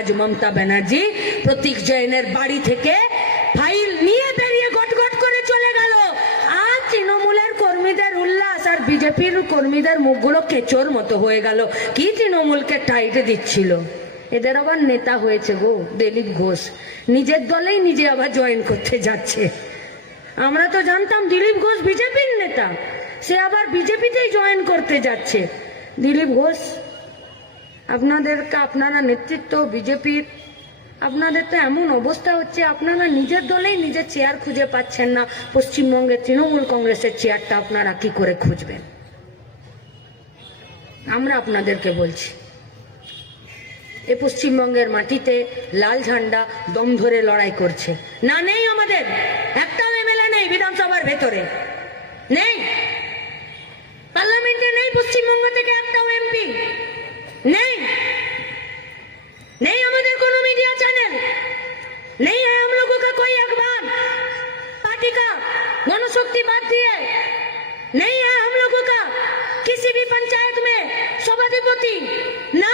আজ মমতা ব্যানার্জি প্রতীক জৈনের বাড়ি থেকে ফাইল নিয়ে বেরিয়ে গটগট করে চলে গেল। আর তৃণমূলের কর্মীদের উল্লাস আর বিজেপির কর্মীদের মুখগুলো কেচোর মতো হয়ে গেল। কি তৃণমূলকে টাইটে দিচ্ছিল। এদের আবার নেতা হয়েছে গো দিলীপ ঘোষ, নিজের দলেই নিজে আবার জয়েন করতে যাচ্ছে। আমরা তো জানতাম দিলীপ ঘোষ বিজেপির নেতা, সে আবার বিজেপিতেই জয়েন করতে যাচ্ছে। দিলীপ ঘোষ, আপনারা নেতৃত্ব বিজেপির, আপনাদের তো এমন অবস্থা হচ্ছে, আপনারা নিজের দলেই নিজের চেয়ার খুঁজে পাচ্ছেন না। পশ্চিমবঙ্গের তৃণমূল কংগ্রেসের চেয়ারটা আপনারা কি করে খুঁজবেন? আমরা আপনাদেরকে বলছি, এই পশ্চিমবঙ্গের মাটিতে লাল ঝান্ডা দম ধরে লড়াই করছে না। নেই আমাদের একটাও এমএলএ নেই, বিধানসভার ভেতরে নেই, পার্লামেন্টে নেই, পশ্চিমবঙ্গ থেকে একটাও এমপি नहीं नहीं हमारे कोनो मीडिया चैनल नहीं है, हम लोगों का कोई अखबार पार्टी का जनशक्ति बात दिए नहीं है, हम लोगों का किसी भी पंचायत में सभाधिपति ना